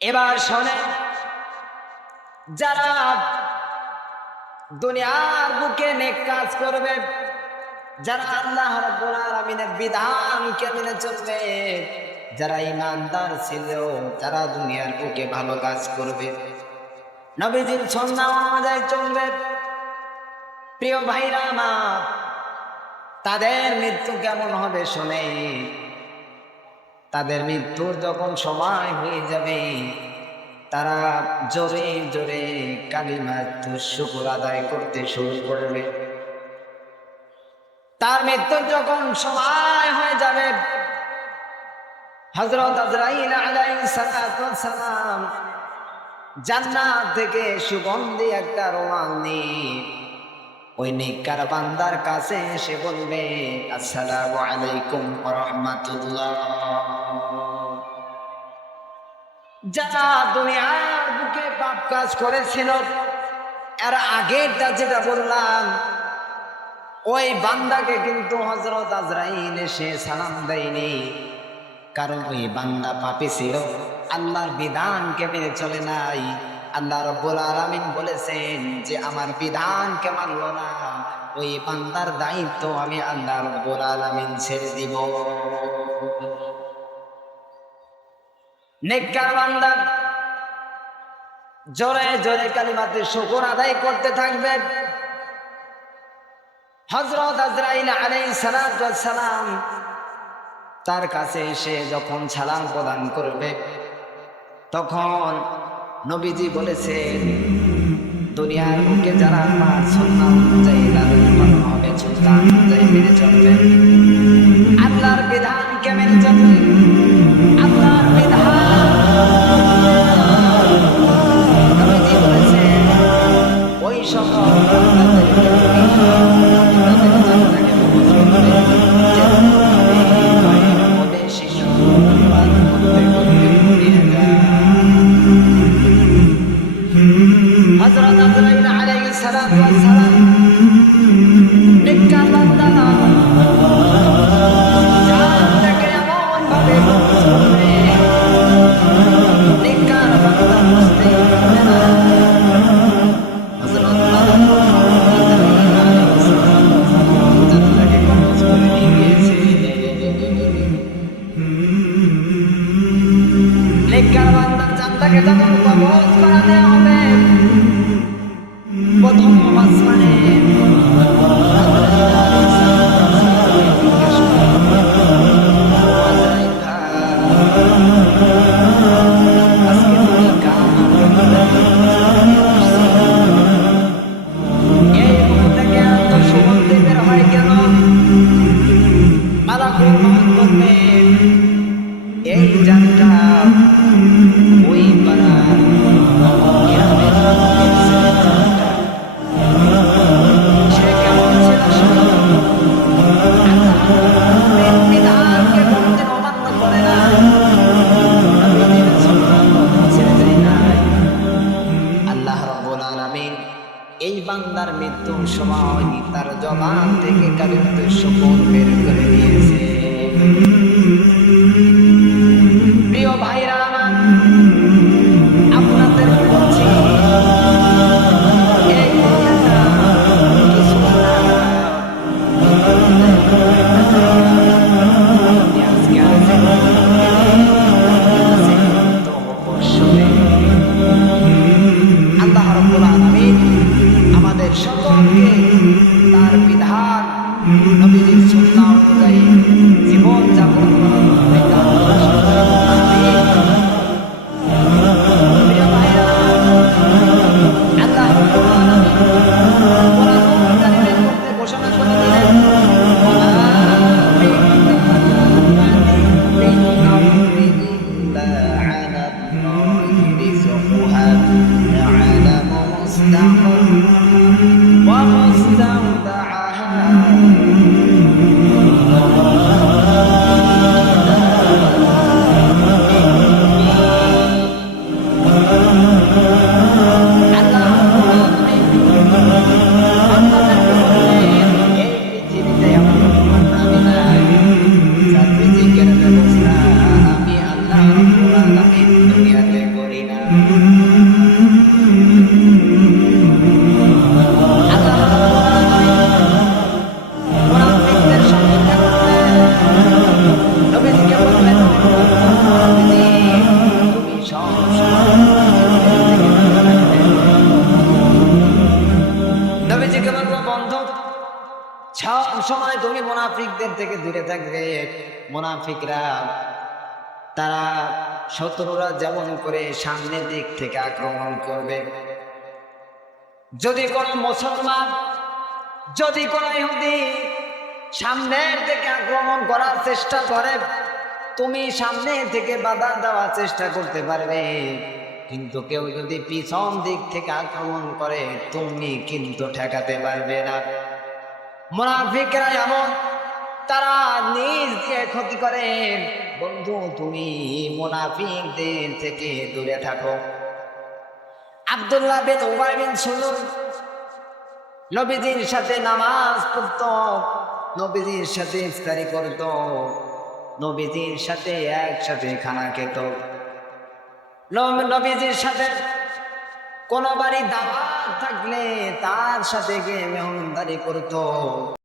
এবার শোনে, যারা দুনিয়ার বুকে নেক কাজ করবে, যারা আল্লাহ রাব্বুল আলামিনের বিধানকে মেনে চলবে, যারা ঈমানদার ছিল, যারা দুনিয়ার বুকে ভালো কাজ করবে, নবীজির সুন্নাহ অনুযায়ী চলবে, প্রিয় ভাইরা আমার, তাদের মৃত্যু কেমন হবে শুনে। তাদের মৃত্যুর যখন সময় হয়ে যাবে, তারা জোরে জোরে কালিমাতুর শুকর আদায় করতে শুরু করবে। তার মৃত্যুর যখন সময় হয়ে যাবে, হযরত আজরাইল আলাইহিস সালাম জান্নাত থেকে সুগন্ধি একটা রুমাল নিয়ে ওই নেককার বান্দার কাছে এসে বলবে, আসসালামু আলাইকুম ওয়া রাহমাতুল্লাহ। যারা দুনিয়ার বুকে পাপ কাজ করেছিল, এর আগেরটা যেটা বললাম, ওই বান্দাকে কিন্তু হযরত আজরাইল এসে সালাম দেয়নি, কারণ ওই বান্দা পাপী ছিল, আল্লাহর বিধানকে মেনে চলে নাই। আল্লাহ রাব্বুল আলামিন বলেছেন যে আমার বিধানকে মানলো না, ওই বান্দার দায়িত্ব আমি আল্লাহ রাব্বুল আলামিন ছেড়ে দিব। নেককার বান্দা জোরে জোরে কালিমাতুর শুকর আদায় করতে থাকবে। হযরত আজরাইল আলাইহিস সালাম তার কাছে এসে যখন সালাম প্রদান করবে, তখন নবীজি বলেছেন, দুনিয়ার বুকে যারা আমার সুন্নাহ অনুযায়ী লালন পালন হবে, সুন্নাহ অনুযায়ী মেনে চলবে, আল্লাহর বিধানকে মেনে চলবে, আল্লাহর বিধান নবীজি বলেছেন, ওই সকল বান্দাদেরকে তাদের জান্নাতে প্রবেশ করবে, যেভাবে শিশু পান করতে করতে মরিয়া যায়। হযরত আজরাইল আলাইহিস সালাম নেককার বান্দা জান্নাতকে এমন ভাবে প্রবেশ করবে, নেককার বান্দা বুঝতেই পারবে না। হযরত আজরাইল আলাইহিস সালাম জান্নাতকে কবজ করে নিয়ে গিয়েছে। নেককার বান্দার জান্নাতকে যখন কবজ করানো হবে, প্রথম আসমানে আজকে তুমি এই মুহূর্তে এত সুগন্ধি বের হয় কেন? মালাকুল মউত বলবে, এই জানটা ওই পাড়ার গ্রামের সে কেমন ছিল বিধানকে কোনদিন অমান্য করে না, ছেড়ে যায় নাই। আল্লাহ রাব্বুল আলামিন এই বান্দার মৃত্যুর সময় তার জবান থেকে কালিমাতুর শুকর বের করে দিয়েছে। প্রিয় ভাইরা আমার, আপনাদের বলছি, এই দুনিয়াটা কিছু না। আজকে আছে তো পরশুতে আল্লাহ রাব্বুল আলামিন আমাদের সকলকে তার বিধান, নবীজির সুন্নাহ অনুযায়ী জীবন যাপন করার ঘোষণা করে দিলেন, দুনিয়াতে করি। মুনাফিকদের সম্মুখে নবীজিকে বললেন, নবীজি, তুমি সব নবীজিকে বলবো, বন্ধু, সব সময় তুমি মুনাফিকদের থেকে দূরে থাকবে। মুনাফিকরা তারা শত্রুরা যেমন করে সামনের দিক থেকে আক্রমণ করবে, যদি কোন মুসলমান, যদি কোন ইহুদি সামনের থেকে আক্রমণ করার চেষ্টা করে, তুমি সামনে থেকে বাধা দেওয়ার চেষ্টা করতে পারবে, কিন্তু কেউ যদি পিছন দিক থেকে আক্রমণ করে তুমি কিন্তু ঠেকাতে পারবে না। মুনাফিকরা এমন, তারা নিজ দিয়ে ক্ষতি করে। বন্ধু, তুমি মুনাফিকদের থেকে দূরে থাকো। আব্দুল্লাহ বিন উবাই বিন সুলুল নবীজির সাথে নামাজ পড়ত, নবীজির সাথে ইফতারি করত, নবীজির সাথে একসাথে খানা খেত, নবীজির সাথে কোন বাড়ি দাওয়াত থাকলে তার সাথে গিয়ে মেহমানদারি করত।